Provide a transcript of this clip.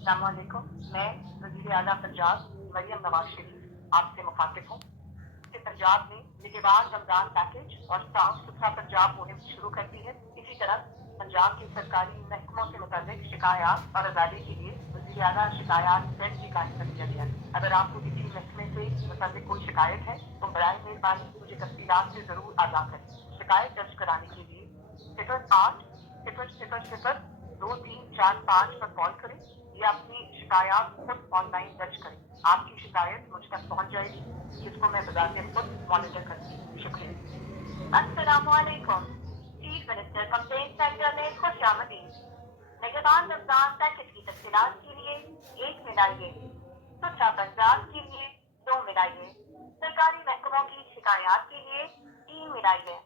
السلام علیکم، میں وزیر اعلیٰ پنجاب مریم نواز شریف آپ سے مخاطب ہوں کہ پنجاب نے نگہبان رمضان پیکج اور صاف ستھرا پنجاب مہم شروع کر دی ہے۔ اسی طرح پنجاب کے سرکاری محکموں سے متعلق شکایات اور ازالے کے لیے وزیر اعلیٰ شکایات سیل بھی قائم کر دیا گیا ہے۔ اگر آپ کو کسی محکمے سے متعلق کوئی شکایت ہے تو برائے مہربانی مجھے تفصیلات سے ضرور آگاہ کریں۔ شکایت درج کرانے کے لیے 08000234 پر کال کریں یا اپنی شکایات خود آن لائن درج کریں۔ آپ کی شکایت مجھ تک پہنچ جائے گی، جس کو میں بذات خود مانیٹر کرتی ہوں۔ شکریہ۔ السلام علیکم، چیف منسٹر کمپلین سینٹر میں خوش آمدید۔ نگہبان رمضان پیکج کی تفصیلات کے لیے 1 ملائیے، ستھرا پنجاب کے لیے 2 ملائیے، سرکاری محکموں کی شکایات کے لیے 3 ملائیے۔